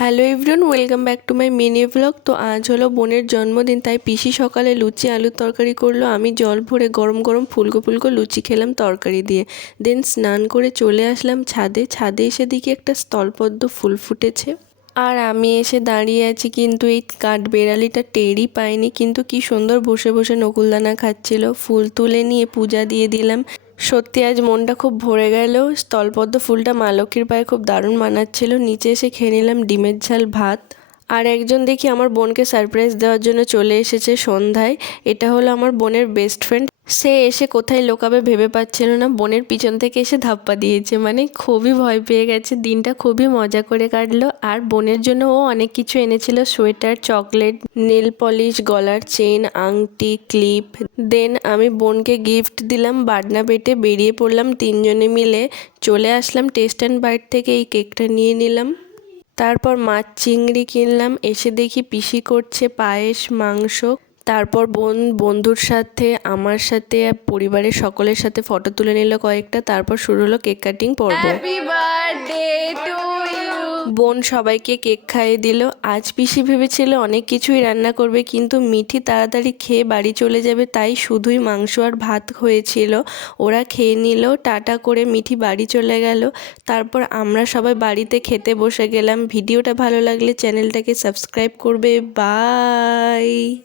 Hello everyone, welcome back to my mini blog. তো আজ হলো বোনের জন্মদিন, তাই পিসি সকালে লুচি আলুর তরকারি করলো। আমি জল ভরে গরম গরম ফুলকো ফুলকো লুচি খেলাম তরকারি দিয়ে। দেন স্নান করে চলে আসলাম ছাদে। ছাদে এসে দেখি একটা স্থলপদ্ম ফুল ফুটেছে, আর আমি এসে দাঁড়িয়ে আছি, কিন্তু এই কাঠবেড়ালিটা টেরই পাইনি। কিন্তু কি সুন্দর বসে বসে নকুলদানা খাচ্ছিল। ফুল তুলে নিয়ে পূজা দিয়ে দিলাম। সত্যি আজ মনটা খুব ভরে গেল। স্থলপদ্ম ফুলটা মা লক্ষ্মীর পায়ে খুব দারুণ মানাচ্ছিল। নিচে এসে খেয়ে নিলাম ডিমের ঝাল ভাত। আর একজন দেখি আমার বোনকে সারপ্রাইজ দেওয়ার জন্য চলে এসেছে সন্ধ্যায়। এটা হলো আমার বোনের বেস্ট ফ্রেন্ড। সে এসে কোথায় লোকাবে ভেবে পাচ্ছিল না, বোনের পিছন থেকে এসে ধাপ্পা দিয়েছে, মানে খুবই ভয় পেয়ে গেছে। দিনটা খুবই মজা করে কাটলো। আর বোনের জন্য ও অনেক কিছু এনেছিল, সোয়েটার, চকলেট, নেল পলিশ, গলার চেন, আংটি, ক্লিপ। দেন আমি বোনকে গিফট দিলাম। বাটনা পেটে বেরিয়ে পড়লাম তিনজনে মিলে। চলে আসলাম টেস্ট অ্যান্ড বাইট থেকে, এই কেকটা নিয়ে নিলাম। তারপর মাছ চিংড়ি কিনলাম। এসে দেখি পিসি করছে পায়েস, মাংস। তারপর বন্ধুর সাথে, আমার সাথে, পরিবারের সকলের সাথে ফটো তুলে নিল কয়েকটা। তারপর শুরু হলো কেক কাটিং পর্ব। Happy birthday to you. বোন সবাইকে কেক খাইয়ে দিল। আজ পিসি ভেবেছিল অনেক কিছুই রান্না করবে, কিন্তু মিঠি তাড়াতাড়ি খেয়ে বাড়ি চলে যাবে, তাই শুধুই মাংস আর ভাত হয়েছিল। ওরা খেয়ে নিল। টাটা করে মিঠি বাড়ি চলে গেল। তারপর আমরা সবাই বাড়িতে খেতে বসে গেলাম। ভিডিওটা ভালো লাগলে চ্যানেলটাকে সাবস্ক্রাইব করবে। বাই।